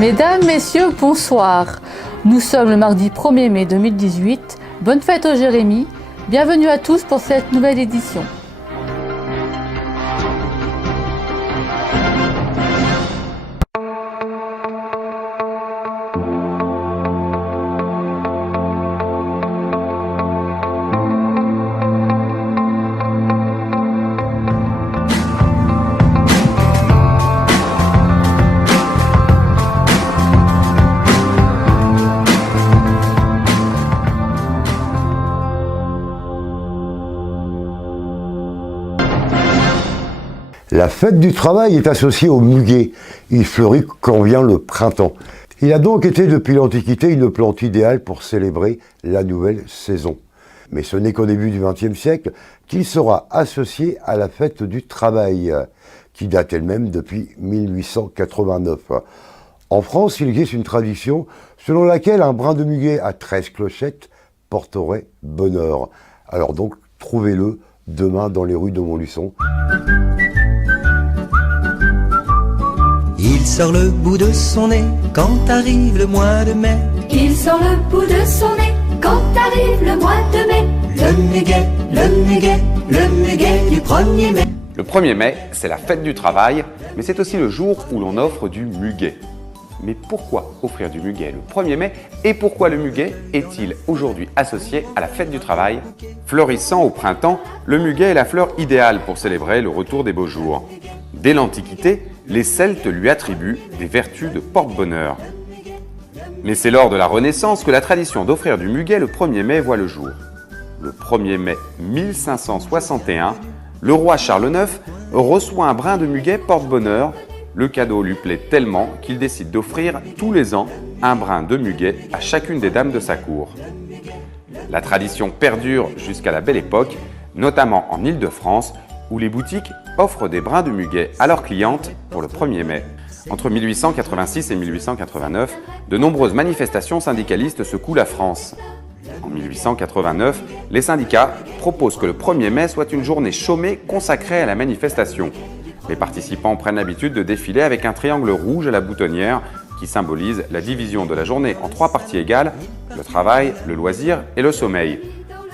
Mesdames, Messieurs, bonsoir. Nous sommes le mardi 1er mai 2018. Bonne fête au Jérémy. Bienvenue à tous pour cette nouvelle édition. La fête du travail est associée au muguet. Il fleurit quand vient le printemps. Il a donc été depuis l'Antiquité une plante idéale pour célébrer la nouvelle saison. Mais ce n'est qu'au début du XXe siècle qu'il sera associé à la fête du travail, qui date elle-même depuis 1889. En France, il existe une tradition selon laquelle un brin de muguet à 13 clochettes porterait bonheur. Alors donc, trouvez-le demain dans les rues de Montluçon. Il sort le bout de son nez quand arrive le mois de mai. Il sort le bout de son nez quand arrive le mois de mai. Le muguet du 1er mai. Le 1er mai, c'est la fête du travail, mais c'est aussi le jour où l'on offre du muguet. Mais pourquoi offrir du muguet le 1er mai et pourquoi le muguet est-il aujourd'hui associé à la fête du travail? Fleurissant au printemps, le muguet est la fleur idéale pour célébrer le retour des beaux jours. Dès l'Antiquité, les Celtes lui attribuent des vertus de porte-bonheur. Mais c'est lors de la Renaissance que la tradition d'offrir du muguet le 1er mai voit le jour. Le 1er mai 1561, le roi Charles IX reçoit un brin de muguet porte-bonheur. Le cadeau lui plaît tellement qu'il décide d'offrir tous les ans un brin de muguet à chacune des dames de sa cour. La tradition perdure jusqu'à la Belle Époque, notamment en Île-de-France, où les boutiques offrent des brins de muguet à leurs clientes pour le 1er mai. Entre 1886 et 1889, de nombreuses manifestations syndicalistes secouent la France. En 1889, les syndicats proposent que le 1er mai soit une journée chômée consacrée à la manifestation. Les participants prennent l'habitude de défiler avec un triangle rouge à la boutonnière qui symbolise la division de la journée en 3 parties égales, le travail, le loisir et le sommeil.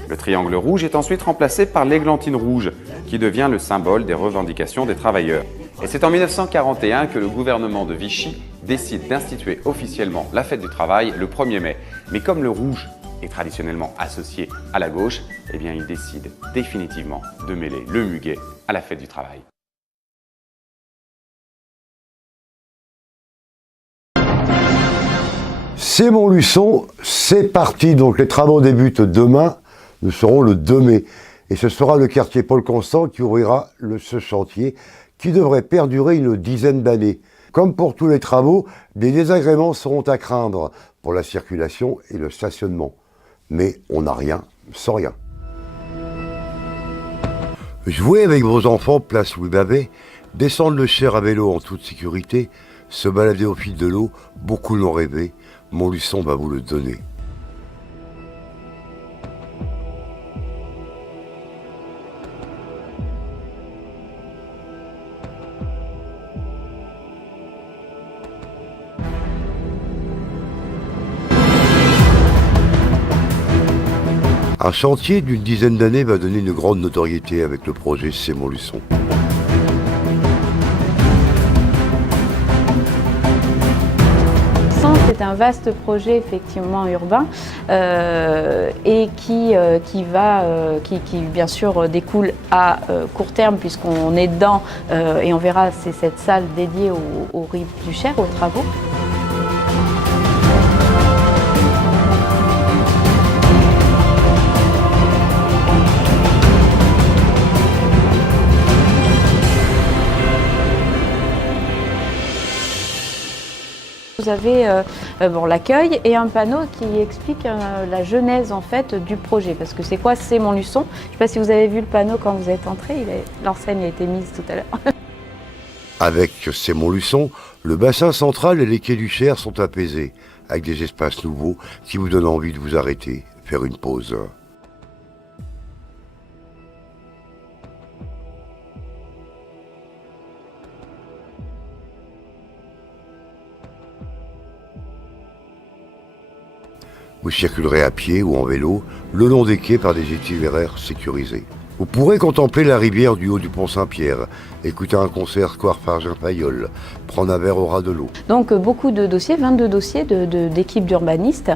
Le triangle rouge est ensuite remplacé par l'églantine rouge, qui devient le symbole des revendications des travailleurs. Et c'est en 1941 que le gouvernement de Vichy décide d'instituer officiellement la fête du travail le 1er mai. Mais comme le rouge est traditionnellement associé à la gauche, eh bien il décide définitivement de mêler le muguet à la fête du travail. C'est Montluçon, c'est parti. Donc les travaux débutent demain, nous serons le 2 mai. Et ce sera le quartier Paul Constant qui ouvrira ce chantier qui devrait perdurer une dizaine d'années. Comme pour tous les travaux, des désagréments seront à craindre pour la circulation et le stationnement. Mais on n'a rien sans rien. Jouer avec vos enfants, place Louis Babet, descendre le Cher à vélo en toute sécurité, se balader au fil de l'eau, beaucoup l'ont rêvé, Montluçon va vous le donner. Un chantier d'une dizaine d'années va donner une grande notoriété avec le projet C'est Montluçon. C'est un vaste projet effectivement urbain et qui bien sûr découle à court terme puisqu'on est dedans et on verra, c'est cette salle dédiée aux rives du Cher, aux travaux. Vous avez l'accueil et un panneau qui explique la genèse en fait du projet. Parce que c'est quoi C'est Montluçon? Je ne sais pas si vous avez vu le panneau quand vous êtes entré, l'enseigne a été mise tout à l'heure. Avec C'est Montluçon, le bassin central et les quais du Cher sont apaisés, avec des espaces nouveaux qui vous donnent envie de vous arrêter, faire une pause. Vous circulerez à pied ou en vélo le long des quais par des itinéraires sécurisés. Vous pourrez contempler la rivière du haut du pont Saint-Pierre, écouter un concert square Fargin-Paillol, prendre un verre au ras de l'eau. Donc beaucoup de dossiers, 22 dossiers d'équipes d'urbanistes.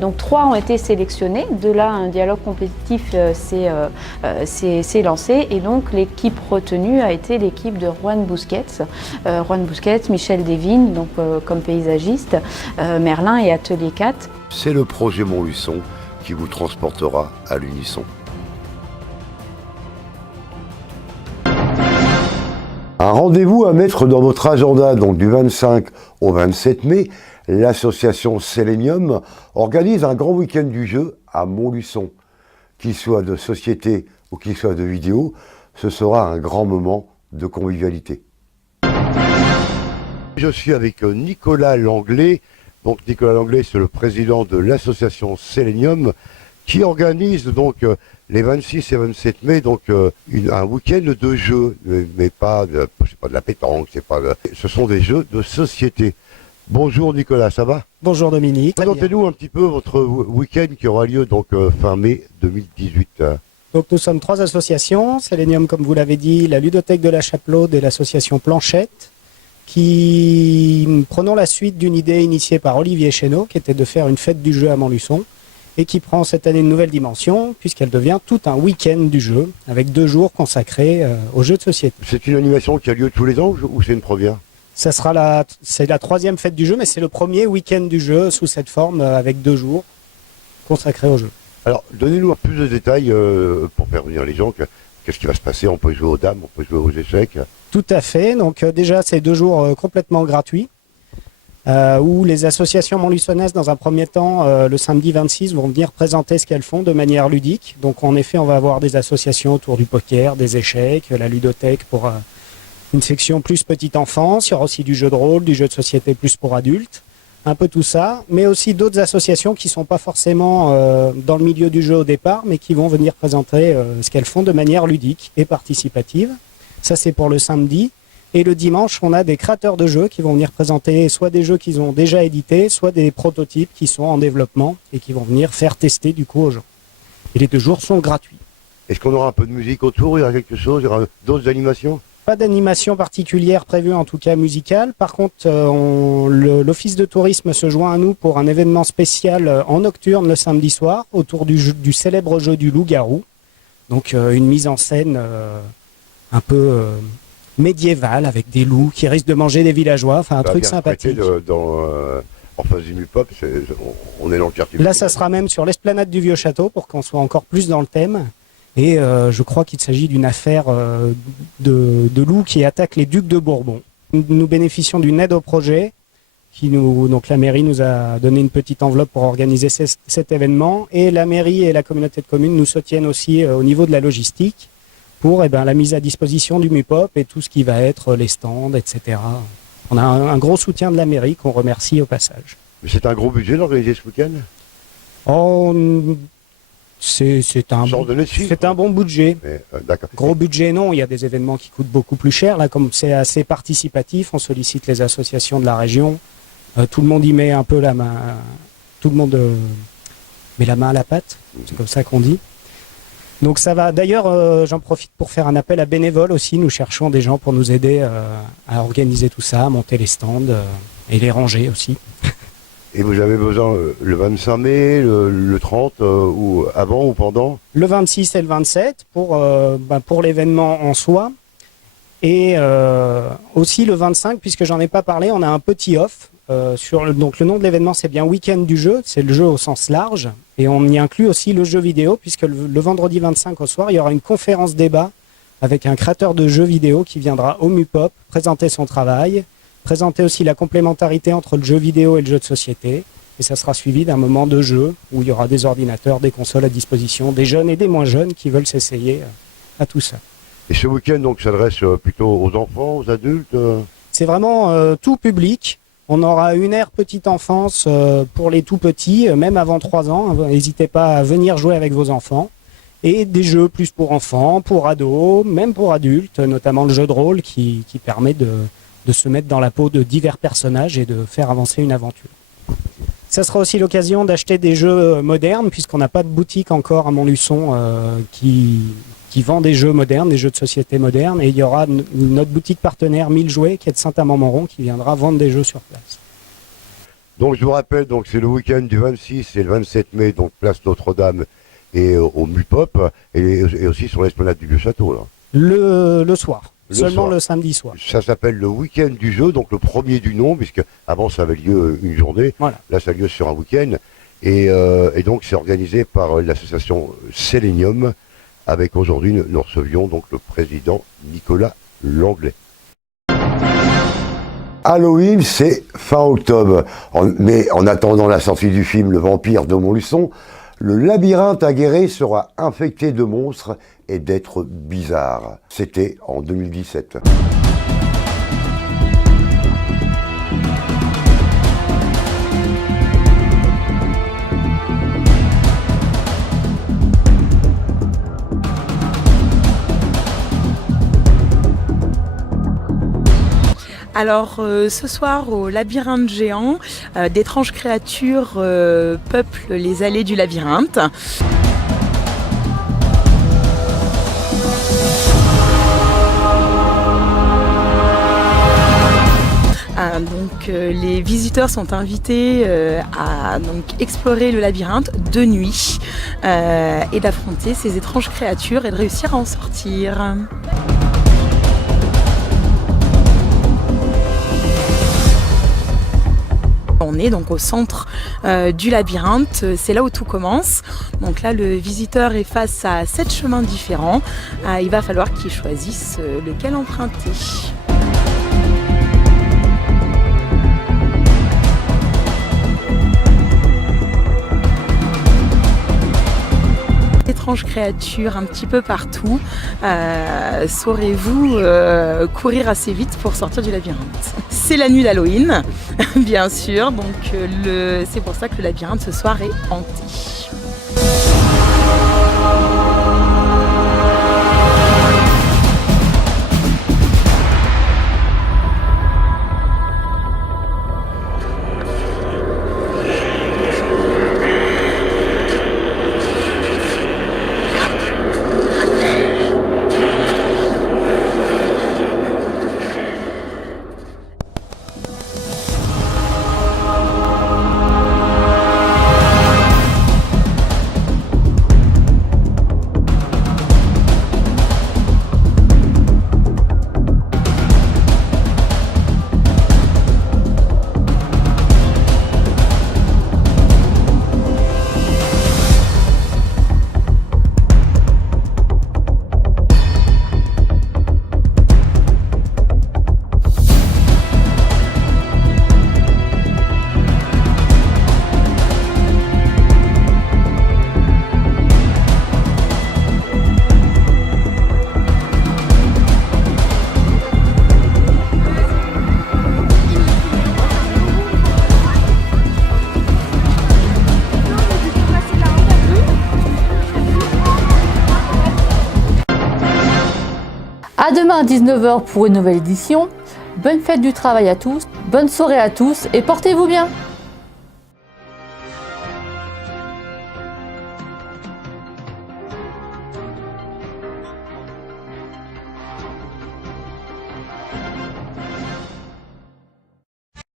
Donc 3 ont été sélectionnés. De là, un dialogue compétitif s'est lancé. Et donc l'équipe retenue a été l'équipe de Juan Busquets. Juan Busquets, Michel Desvignes, donc, comme paysagiste, Merlin et Atelier 4. C'est le projet Montluçon qui vous transportera à l'unisson. Un rendez-vous à mettre dans votre agenda, donc du 25 au 27 mai, l'association Selenium organise un grand week-end du jeu à Montluçon. Qu'il soit de société ou qu'il soit de vidéo, ce sera un grand moment de convivialité. Je suis avec Nicolas Langlais. Donc Nicolas Langlais, c'est le président de l'association Selenium qui organise donc les 26 et 27 mai donc un week-end de jeux, mais pas de la pétanque, ce sont des jeux de société. Bonjour Nicolas, ça va? Bonjour Dominique. Présentez-nous un petit peu votre week-end qui aura lieu donc fin mai 2018. Donc nous sommes 3 associations, Selenium comme vous l'avez dit, la Ludothèque de la Chapelaude et l'association Planchette, qui prenons la suite d'une idée initiée par Olivier Chéneau, qui était de faire une fête du jeu à Montluçon, et qui prend cette année une nouvelle dimension, puisqu'elle devient tout un week-end du jeu, avec 2 jours consacrés aux jeux de société. C'est une animation qui a lieu tous les ans ou c'est une première? C'est la 3e fête du jeu, mais c'est le premier week-end du jeu sous cette forme, avec 2 jours consacrés au jeu. Alors, donnez-nous plus de détails pour faire venir les gens. Qu'est-ce qui va se passer? On peut jouer aux dames, on peut jouer aux échecs. Tout à fait. Donc déjà, c'est 2 jours complètement gratuits, où les associations montluçonnaises, dans un premier temps, le samedi 26, vont venir présenter ce qu'elles font de manière ludique. Donc en effet, on va avoir des associations autour du poker, des échecs, la ludothèque pour une section plus petite enfance. Il y aura aussi du jeu de rôle, du jeu de société plus pour adultes. Un peu tout ça, mais aussi d'autres associations qui ne sont pas forcément dans le milieu du jeu au départ, mais qui vont venir présenter ce qu'elles font de manière ludique et participative. Ça, c'est pour le samedi. Et le dimanche, on a des créateurs de jeux qui vont venir présenter soit des jeux qu'ils ont déjà édités, soit des prototypes qui sont en développement et qui vont venir faire tester du coup aux gens. Et les 2 jours sont gratuits. Est-ce qu'on aura un peu de musique autour? Il y aura quelque chose? Il y aura d'autres animations? Pas d'animation particulière prévue, en tout cas musicale. Par contre, l'Office de tourisme se joint à nous pour un événement spécial en nocturne le samedi soir autour du célèbre jeu du loup-garou. Donc une mise en scène un peu médiévale avec des loups qui risquent de manger des villageois. Enfin, un truc sympathique. En face du Mupop, on est dans le quartier. Là, ça sera même sur l'esplanade du Vieux-Château pour qu'on soit encore plus dans le thème. Et je crois qu'il s'agit d'une affaire de loups qui attaquent les ducs de Bourbon. Nous bénéficions d'une aide au projet. Donc la mairie nous a donné une petite enveloppe pour organiser cet événement. Et la mairie et la communauté de communes nous soutiennent aussi au niveau de la logistique pour la mise à disposition du Mupop et tout ce qui va être les stands, etc. On a un gros soutien de la mairie qu'on remercie au passage. Mais c'est un gros budget d'organiser ce week-end? C'est un bon budget. D'accord. Gros budget, non. Il y a des événements qui coûtent beaucoup plus cher. Là, comme c'est assez participatif, on sollicite les associations de la région. Tout le monde y met un peu la main. Tout le monde met la main à la pâte. C'est comme ça qu'on dit. Donc ça va. D'ailleurs, j'en profite pour faire un appel à bénévoles aussi. Nous cherchons des gens pour nous aider à organiser tout ça, à monter les stands et les ranger aussi. Et vous avez besoin le 25 mai, le 30, ou avant ou pendant? Le 26 et le 27 pour l'événement en soi. Et aussi le 25, puisque j'en ai pas parlé, on a un petit off. Donc le nom de l'événement, c'est bien Week-end du jeu, c'est le jeu au sens large. Et on y inclut aussi le jeu vidéo, puisque le vendredi 25 au soir, il y aura une conférence débat avec un créateur de jeux vidéo qui viendra au Mupop présenter son travail, présenter aussi la complémentarité entre le jeu vidéo et le jeu de société. Et ça sera suivi d'un moment de jeu où il y aura des ordinateurs, des consoles à disposition, des jeunes et des moins jeunes qui veulent s'essayer à tout ça. Et ce week-end donc s'adresse plutôt aux enfants, aux adultes? C'est vraiment tout public. On aura une aire petite enfance pour les tout petits, même avant 3 ans. N'hésitez pas à venir jouer avec vos enfants. Et des jeux plus pour enfants, pour ados, même pour adultes, notamment le jeu de rôle qui permet de se mettre dans la peau de divers personnages et de faire avancer une aventure. Ça sera aussi l'occasion d'acheter des jeux modernes, puisqu'on n'a pas de boutique encore à Montluçon qui vend des jeux modernes, des jeux de société modernes. Et il y aura notre boutique partenaire 1000 jouets qui est de Saint-Amand-Montron qui viendra vendre des jeux sur place. Donc je vous rappelle, donc c'est le week-end du 26 et le 27 mai, donc place Notre-Dame et au Mupop, et aussi sur l'esplanade du Vieux-Château. Là. Le soir. Seulement le samedi soir. Ça s'appelle le week-end du jeu, donc le premier du nom, puisque avant ça avait lieu une journée, Voilà. là ça a lieu sur un week-end, et donc c'est organisé par l'association Selenium, avec aujourd'hui nous recevions donc le président Nicolas Langlais. Halloween, c'est fin octobre, mais en attendant la sortie du film Le Vampire de Montluçon, le labyrinthe à Guéret sera infecté de monstres et d'êtres bizarres. C'était en 2017. Alors ce soir au labyrinthe géant, d'étranges créatures peuplent les allées du labyrinthe. Les visiteurs sont invités à explorer le labyrinthe de nuit et d'affronter ces étranges créatures et de réussir à en sortir. On est donc au centre du labyrinthe, c'est là où tout commence. Donc là, le visiteur est face à 7 chemins différents. Il va falloir qu'il choisisse lequel emprunter. Étranges créatures un petit peu partout. Saurez-vous courir assez vite pour sortir du labyrinthe? C'est la nuit d'Halloween, bien sûr, donc c'est pour ça que le labyrinthe ce soir est hanté. À demain à 19h pour une nouvelle édition. Bonne fête du travail à tous, bonne soirée à tous et portez-vous bien!